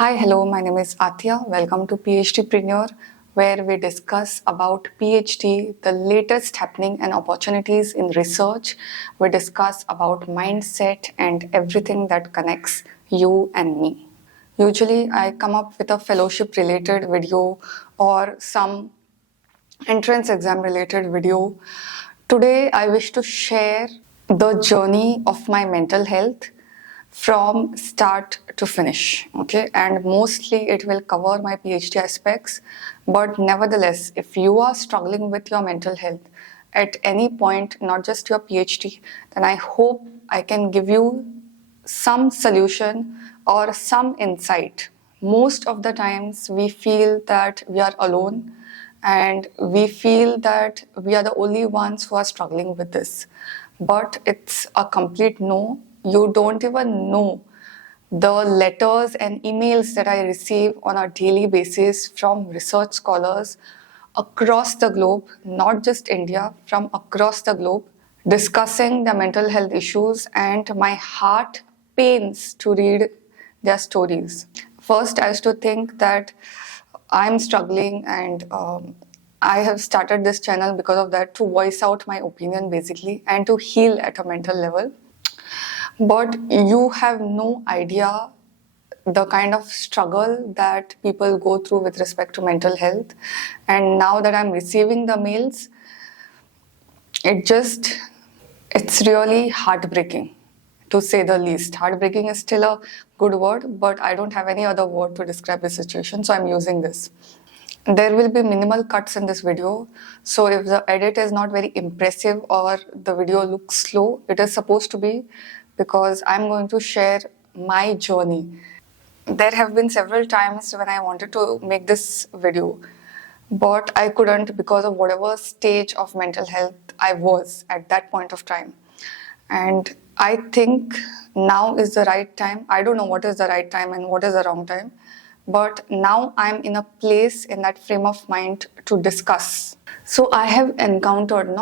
Hi, hello, my name is Aatiya. Welcome to PhDpreneur, where we discuss about PhD, the latest happening and opportunities in research. We discuss about mindset and everything that connects you and me. Usually, I come up with a fellowship related video or some entrance exam related video. Today, I wish to share the journey of my mental health from start to finish. Okay, and mostly it will cover my PhD aspects, but nevertheless, if you are struggling with your mental health at any point, not just your PhD, then I hope I can give you some solution or some insight. Most of the times we feel that we are alone and we feel that we are the only ones who are struggling with this. But it's a complete no. You don't even know the letters and emails that I receive on a daily basis from research scholars across the globe, not just India, from across the globe, discussing the mental health issues, and my heart pains to read their stories. First, I used to think that I'm struggling and I have started this channel because of that, to voice out my opinion basically and to heal at a mental level. But you have no idea the kind of struggle that people go through with respect to mental health. And now that I'm receiving the mails, it's really heartbreaking, to say the least. Heartbreaking is still a good word, but I don't have any other word to describe the situation, so I'm using this. There will be minimal cuts in this video, so if the edit is not very impressive or the video looks slow, it is supposed to be because I'm going to share my journey. There have been several times when I wanted to make this video, but I couldn't because of whatever stage of mental health I was at that point of time. And I think now is the right time. I don't know what is the right time and what is the wrong time, but now I'm in a place in that frame of mind to discuss. So I have encountered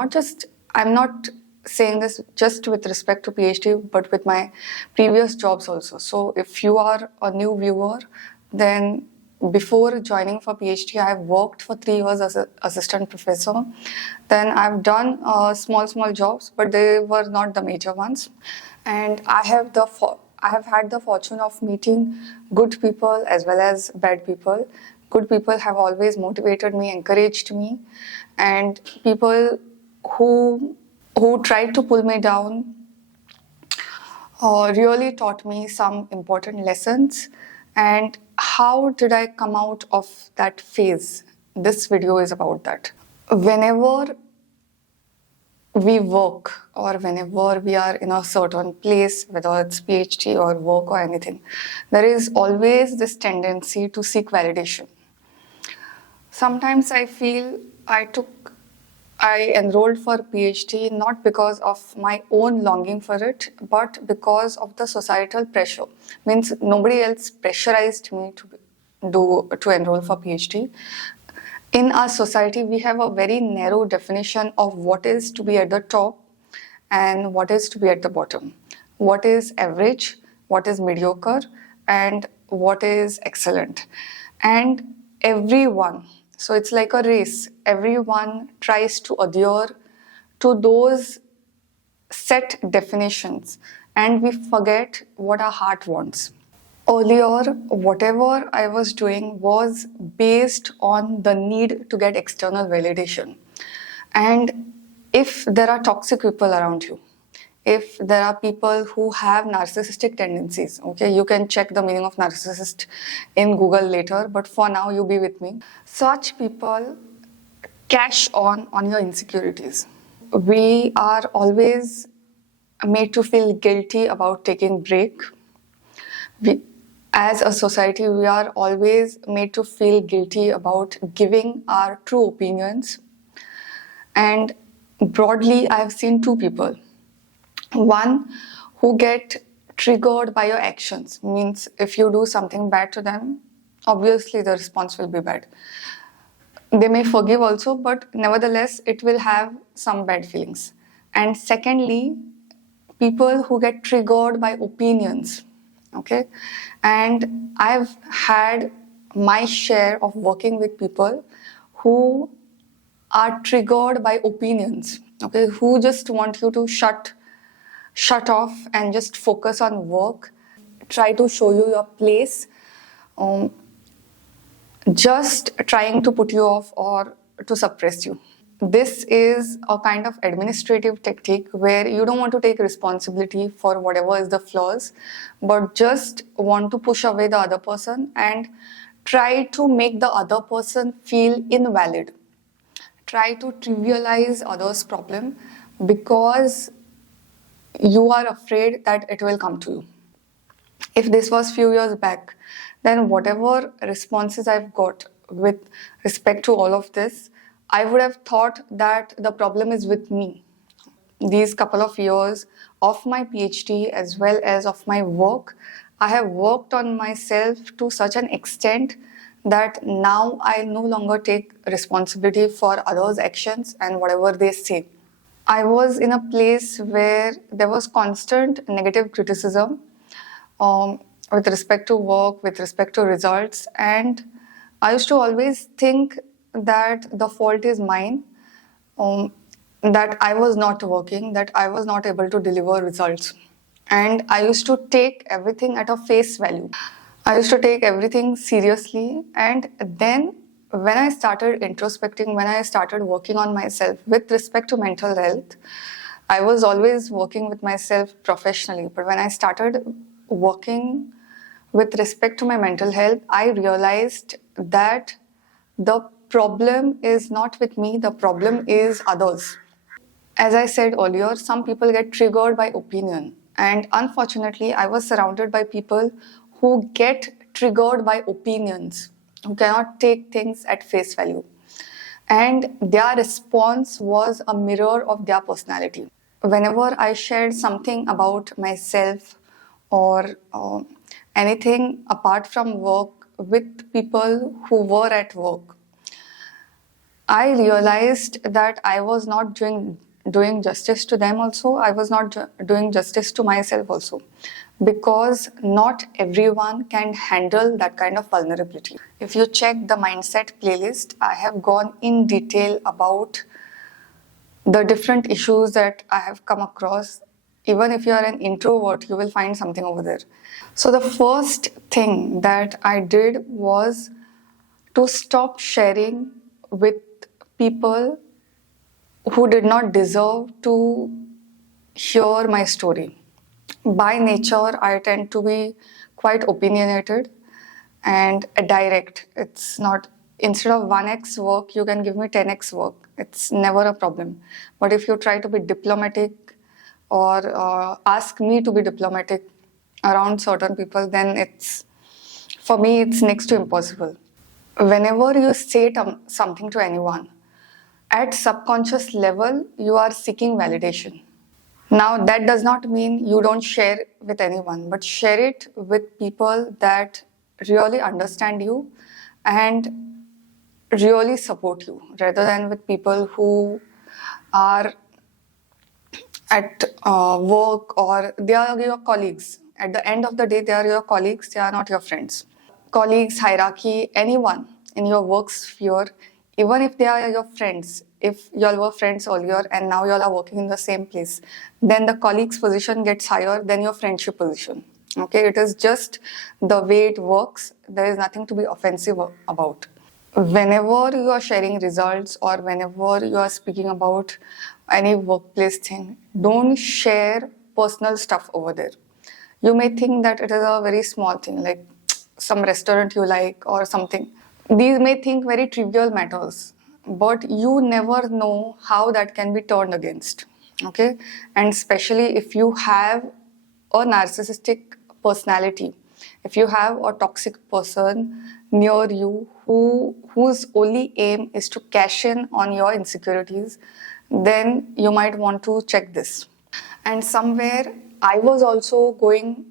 I'm not saying this just with respect to PhD, but with my previous jobs also. So if you are a new viewer, then before joining for PhD, I've worked for 3 years as an assistant professor. Then I've done small jobs, but they were not the major ones. And I have had the fortune of meeting good people as well as bad people. Good people have always motivated me, encouraged me, and people who tried to pull me down really taught me some important lessons. And how did I come out of that phase? This video is about that. Whenever we work or whenever we are in a certain place, whether it's PhD or work or anything, there is always this tendency to seek validation. Sometimes I feel I enrolled for PhD not because of my own longing for it, but because of the societal pressure. Means nobody else pressurized me to enroll for PhD. In our society, we have a very narrow definition of what is to be at the top and what is to be at the bottom. What is average, what is mediocre, and what is excellent. And everyone, so it's like a race, everyone tries to adhere to those set definitions, and we forget what our heart wants. Earlier, whatever I was doing was based on the need to get external validation. And if there are toxic people around you, if there are people who have narcissistic tendencies, okay, you can check the meaning of narcissist in Google later, but for now, you be with me. Such people cash on your insecurities. We are always made to feel guilty about taking break. As a society, we are always made to feel guilty about giving our true opinions. And broadly, I have seen two people. One who get triggered by your actions, means if you do something bad to them, obviously the response will be bad. They may forgive also, but nevertheless, it will have some bad feelings. And secondly, people who get triggered by opinions. Okay, and I've had my share of working with people who are triggered by opinions, okay, who just want you to shut off and just focus on work, try to show you your place, um, just trying to put you off or to suppress you. This is a kind of administrative technique where you don't want to take responsibility for whatever is the flaws, but just want to push away the other person and try to make the other person feel invalid. Try to trivialize others' problem because you are afraid that it will come to you. If this was few years back, then whatever responses I've got with respect to all of this, I would have thought that the problem is with me. These couple of years of my PhD as well as of my work, I have worked on myself to such an extent that now I no longer take responsibility for others' actions and whatever they say. I was in a place where there was constant negative criticism with respect to work, with respect to results, and I used to always think that the fault is mine, that I was not working, that I was not able to deliver results. And I used to take everything at a face value. I used to take everything seriously. And then when I started introspecting, when I started working on myself with respect to mental health, I was always working with myself professionally. But when I started working with respect to my mental health, I realized that the problem is not with me, the problem is others. As I said earlier, some people get triggered by opinion. And unfortunately, I was surrounded by people who get triggered by opinions, who cannot take things at face value. And their response was a mirror of their personality. Whenever I shared something about myself or anything apart from work with people who were at work, I realized that I was not doing justice to them also. I was not doing justice to myself also. Because not everyone can handle that kind of vulnerability. If you check the mindset playlist, I have gone in detail about the different issues that I have come across. Even if you are an introvert, you will find something over there. So, the first thing that I did was to stop sharing with people who did not deserve to hear my story. By nature, I tend to be quite opinionated and direct. It's not, instead of 1x work, you can give me 10x work. It's never a problem. But if you try to be diplomatic or ask me to be diplomatic around certain people, then for me, it's next to impossible. Whenever you say something to anyone, at subconscious level, you are seeking validation. Now, that does not mean you don't share with anyone, but share it with people that really understand you and really support you, rather than with people who are at work or they are your colleagues. At the end of the day, they are your colleagues, they are not your friends. Colleagues, hierarchy, anyone in your work sphere, even if they are your friends, if y'all were friends earlier and now y'all are working in the same place, then the colleague's position gets higher than your friendship position. Okay, it is just the way it works. There is nothing to be offensive about. Whenever you are sharing results or whenever you are speaking about any workplace thing, don't share personal stuff over there. You may think that it is a very small thing, like some restaurant you like or something. These may think very trivial matters, but you never know how that can be turned against. Okay, and especially if you have a narcissistic personality, if you have a toxic person near you whose only aim is to cash in on your insecurities, then you might want to check this. And somewhere I was also going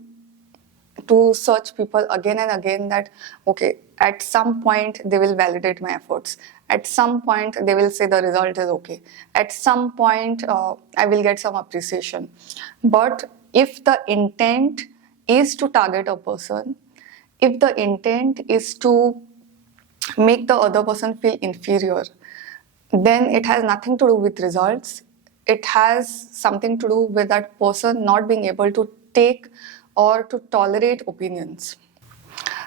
to search people again and again that, okay, at some point they will validate my efforts. At some point they will say the result is okay. At some point I will get some appreciation. But if the intent is to target a person, if the intent is to make the other person feel inferior, then it has nothing to do with results. It has something to do with that person not being able to take or to tolerate opinions.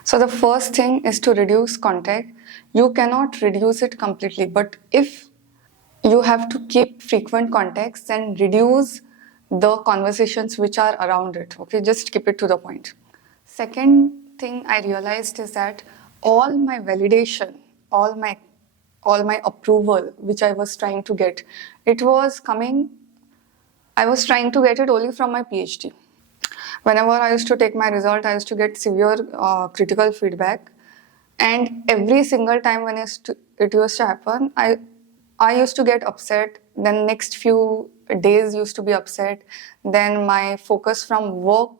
So the first thing is to reduce contact. You cannot reduce it completely, but if you have to keep frequent contacts, then reduce the conversations which are around it. Okay, just keep it to the point. Second thing I realized is that all my validation, all my all my approval which I was trying to get, it was coming, I was trying to get it only from my PhD. Whenever I used to take my result, I used to get severe critical feedback, and every single time when it used to happen, I used to get upset. Then next few days used to be upset. Then my focus from work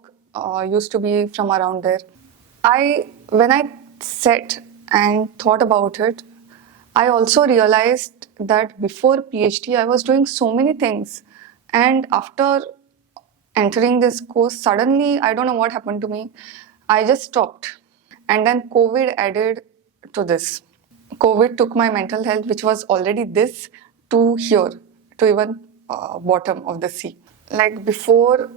used to be from around there. When I sat and thought about it, I also realized that before PhD, I was doing so many things, and after entering this course, suddenly I don't know what happened to me. I just stopped, and then COVID added to this. COVID took my mental health, which was already this, to here, to even bottom of the sea. Like before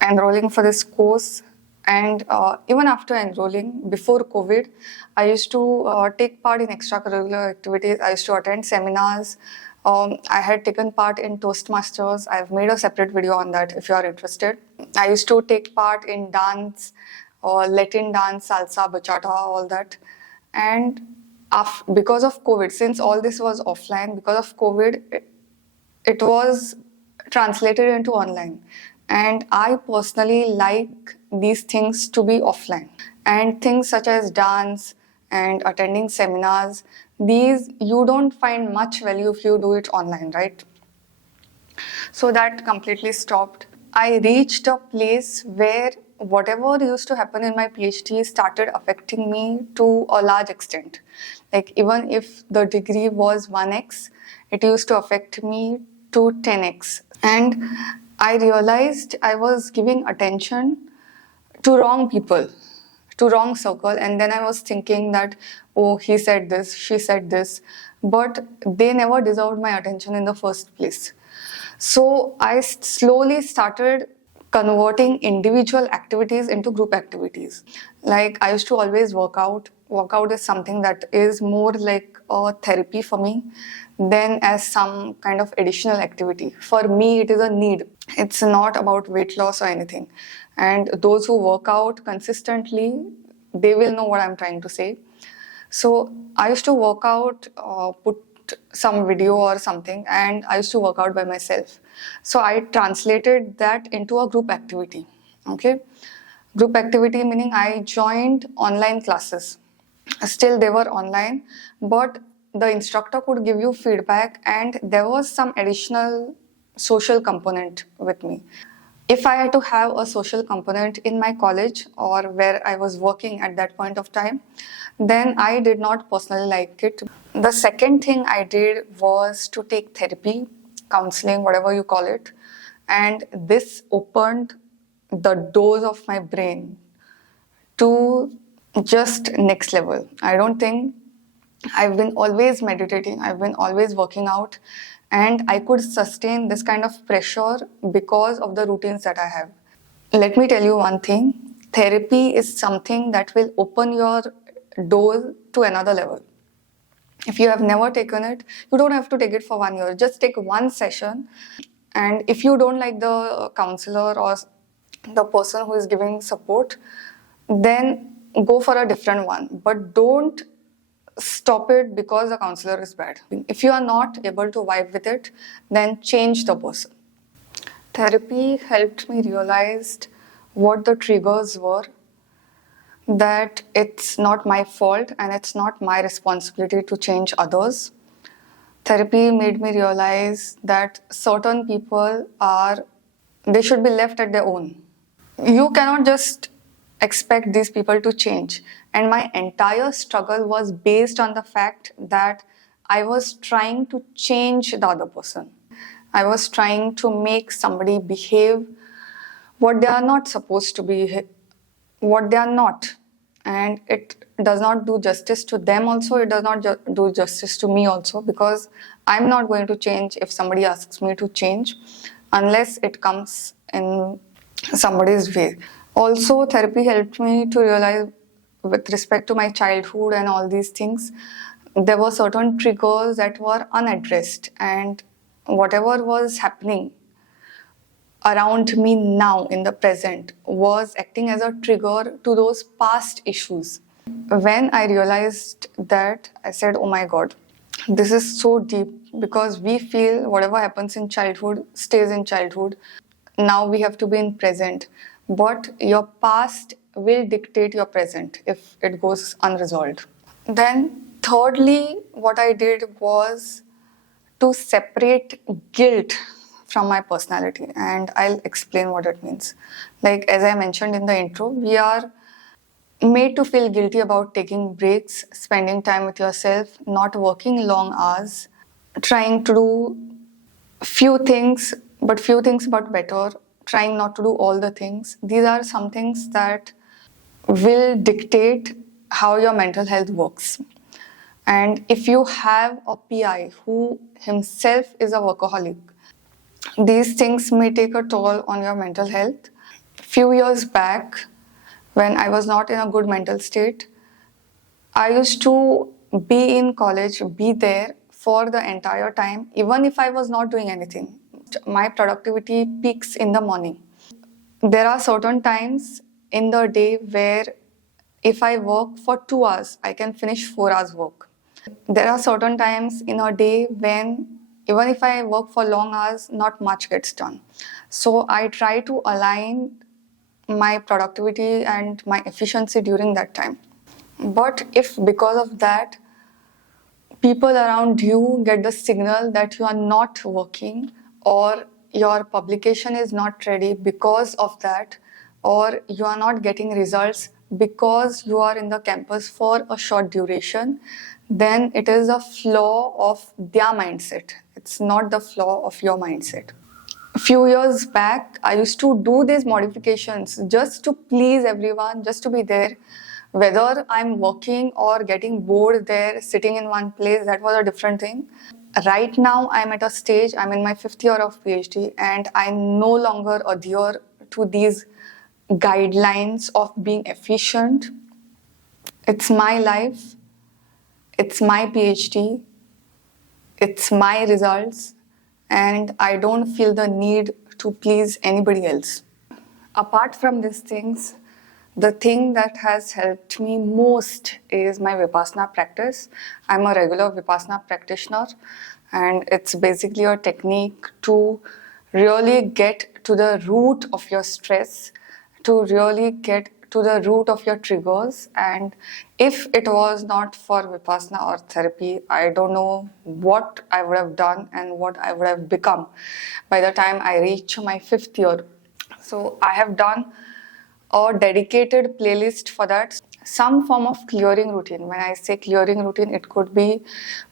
enrolling for this course, and even after enrolling, before COVID, I used to take part in extracurricular activities. I used to attend seminars. I had taken part in Toastmasters. I've made a separate video on that if you are interested. I used to take part in dance, Latin dance, salsa, bachata, all that. And because of COVID, since all this was offline, because of COVID, it was translated into online. And I personally like these things to be offline. And things such as dance and attending seminars, these you don't find much value if you do it online, right? So that completely stopped. I reached a place where whatever used to happen in my PhD started affecting me to a large extent. Like even if the degree was 1x, it used to affect me to 10x. And I realized I was giving attention to wrong people, to wrong circle, and then I was thinking that, oh, he said this, she said this, but they never deserved my attention in the first place. So I slowly started converting individual activities into group activities. Like I used to always work out. Workout is something that is more like a therapy for me than as some kind of additional activity. For me, it is a need. It's not about weight loss or anything. And those who work out consistently, they will know what I'm trying to say. So I used to work out, put some video or something, and I used to work out by myself. So I translated that into a group activity. Okay, group activity meaning I joined online classes. Still, they were online, but the instructor could give you feedback, and there was some additional social component with me. If I had to have a social component in my college or where I was working at that point of time, then I did not personally like it. The second thing I did was to take therapy, counseling, whatever you call it. And this opened the doors of my brain to just next level. I don't think I've been always meditating, I've been always working out, and I could sustain this kind of pressure because of the routines that I have. Let me tell you one thing, therapy is something that will open your door to another level. If you have never taken it, you don't have to take it for 1 year. Just take one session. And if you don't like the counselor or the person who is giving support, then go for a different one. But don't stop it because the counselor is bad. If you are not able to vibe with it, then change the person. Therapy helped me realize what the triggers were, that it's not my fault and it's not my responsibility to change others. Therapy made me realize that certain people they should be left at their own. You cannot just expect these people to change. And my entire struggle was based on the fact that I was trying to change the other person. I was trying to make somebody behave what they are not supposed to be, what they are not. And it does not do justice to them also, it does not do justice to me also, because I'm not going to change if somebody asks me to change, unless it comes in somebody's way. Also, therapy helped me to realize, with respect to my childhood and all these things, there were certain triggers that were unaddressed, and whatever was happening around me now in the present was acting as a trigger to those past issues. When I realized that, I said, oh my god, this is so deep, because we feel whatever happens in childhood stays in childhood. Now we have to be in present, but your past will dictate your present if it goes unresolved. Then, thirdly, what I did was to separate guilt from my personality, and I'll explain what it means. Like, as I mentioned in the intro, we are made to feel guilty about taking breaks, spending time with yourself, not working long hours, trying to do few things but better, trying not to do all the things. These are some things that will dictate how your mental health works. And if you have a PI who himself is a workaholic, these things may take a toll on your mental health. Few years back, when I was not in a good mental state, I used to be in college, be there for the entire time, even if I was not doing anything. My productivity peaks in the morning. There are certain times in the day where if I work for 2 hours, I can finish 4 hours work. There are certain times in a day when even if I work for long hours, not much gets done. So I try to align my productivity and my efficiency during that time. But if because of that, people around you get the signal that you are not working, or your publication is not ready because of that, or you are not getting results because you are in the campus for a short duration, then it is a flaw of their mindset. It's not the flaw of your mindset. A few years back, I used to do these modifications just to please everyone, just to be there. Whether I'm working or getting bored there, sitting in one place, that was a different thing. Right now, I'm at a stage, I'm in my fifth year of PhD, and I no longer adhere to these guidelines of being efficient. It's my life, it's my PhD, it's my results, and I don't feel the need to please anybody else. Apart from these things, the thing that has helped me most is my Vipassana practice. I'm a regular Vipassana practitioner, and it's basically a technique to really get to the root of your stress, to really get to the root of your triggers. And if it was not for Vipassana or therapy, I don't know what I would have done and what I would have become by the time I reach my fifth year. So I have done a dedicated playlist for that. Some form of clearing routine. When I say clearing routine, it could be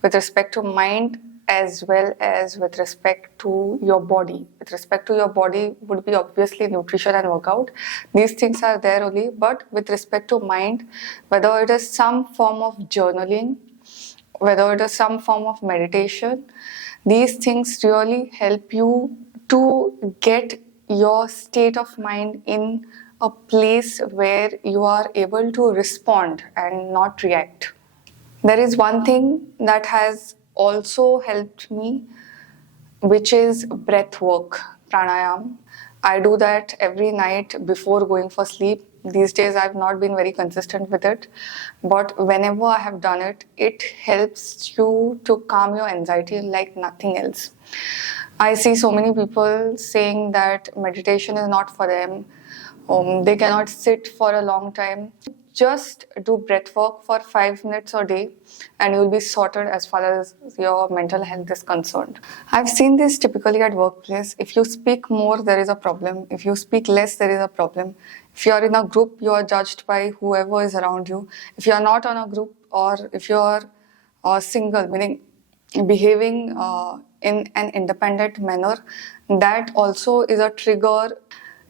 with respect to mind as well as with respect to your body. With respect to your body would be obviously nutrition and workout. These things are there only, but with respect to mind, whether it is some form of journaling, whether it is some form of meditation, these things really help you to get your state of mind in a place where you are able to respond and not react. There is one thing that has also helped me, which is breath work, pranayam. I do that every night before going for sleep. These days I've not been very consistent with it, but whenever I have done it, it helps you to calm your anxiety like nothing else. I see so many people saying that meditation is not for them. They cannot sit for a long time. Just do breath work for 5 minutes a day and you'll be sorted as far as your mental health is concerned. I've seen this typically at workplace. If you speak more, there is a problem. If you speak less, there is a problem. If you're in a group, you are judged by whoever is around you. If you're not on a group, or if you're single, meaning behaving in an independent manner, that also is a trigger.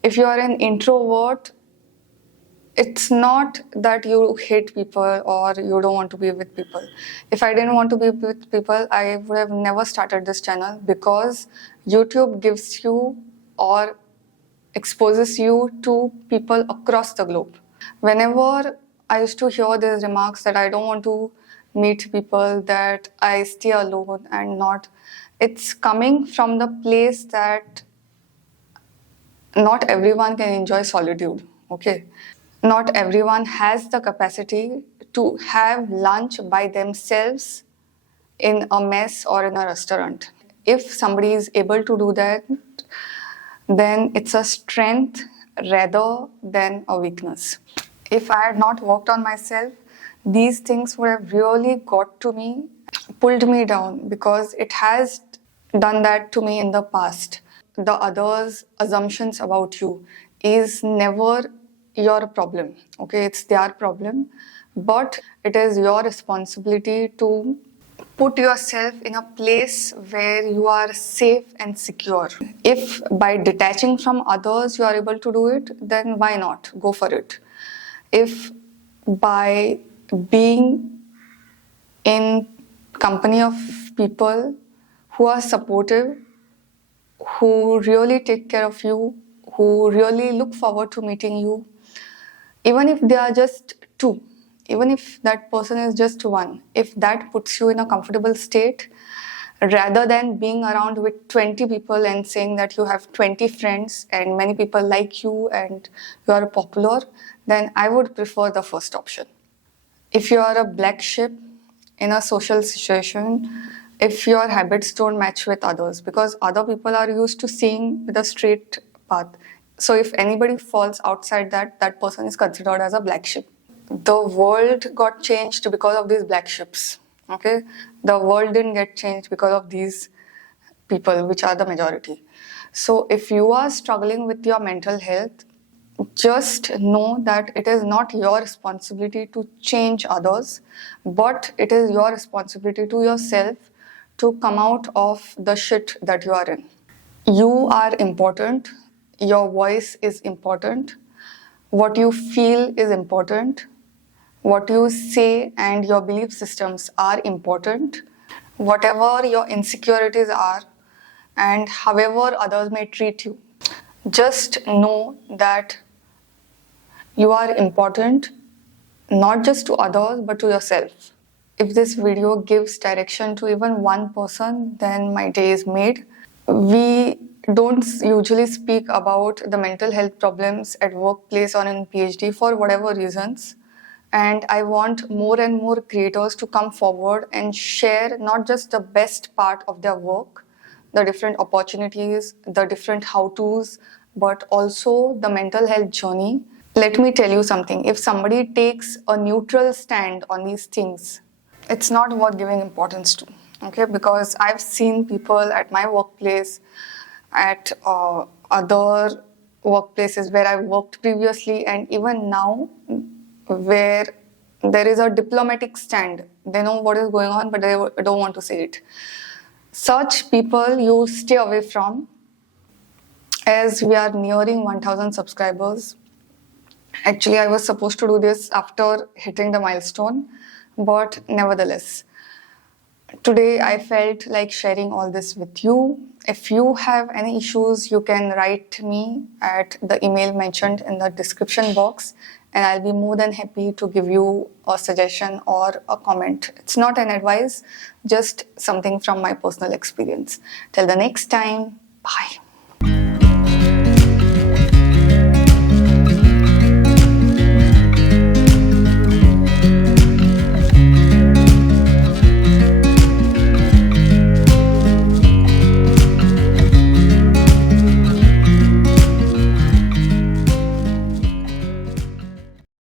If you are an introvert, it's not that you hate people or you don't want to be with people. If I didn't want to be with people, I would have never started this channel, because YouTube gives you or exposes you to people across the globe. Whenever I used to hear these remarks that I don't want to meet people, that I stay alone and not, it's coming from the place that not everyone can enjoy solitude, okay? Not everyone has the capacity to have lunch by themselves in a mess or in a restaurant. If somebody is able to do that, then it's a strength rather than a weakness. If I had not worked on myself, these things would have really got to me, pulled me down, because it has done that to me in the past. The others' assumptions about you is never your problem, okay? It's their problem, but it is your responsibility to put yourself in a place where you are safe and secure. If by detaching from others you are able to do it, then why not? Go for it. If by being in company of people who are supportive, who really take care of you, who really look forward to meeting you, even if they are just two, even if that person is just one, if that puts you in a comfortable state, rather than being around with 20 people and saying that you have 20 friends and many people like you and you are popular, then I would prefer the first option. If you are a black sheep in a social situation, if your habits don't match with others, because other people are used to seeing the straight path. So if anybody falls outside that, that person is considered as a black sheep. The world got changed because of these black sheeps. Okay? The world didn't get changed because of these people, which are the majority. So if you are struggling with your mental health, just know that it is not your responsibility to change others, but it is your responsibility to yourself to come out of the shit that you are in. You are important. Your voice is important. What you feel is important. What you say and your belief systems are important. Whatever your insecurities are, and however others may treat you, just know that you are important, not just to others, but to yourself. If this video gives direction to even one person, then my day is made. We don't usually speak about the mental health problems at workplace or in PhD for whatever reasons. And I want more and more creators to come forward and share not just the best part of their work, the different opportunities, the different how-tos, but also the mental health journey. Let me tell you something. If somebody takes a neutral stand on these things, it's not worth giving importance to. Okay, because I've seen people at my workplace, at other workplaces where I've worked previously, and even now, where there is a diplomatic stand. They know what is going on, but they don't want to say it. Such people you stay away from, as we are nearing 1000 subscribers. Actually, I was supposed to do this after hitting the milestone, but nevertheless, today I felt like sharing all this with you. If you have any issues, you can write me at the email mentioned in the description box, and I'll be more than happy to give you a suggestion or a comment. It's not an advice, just something from my personal experience. Till the next time.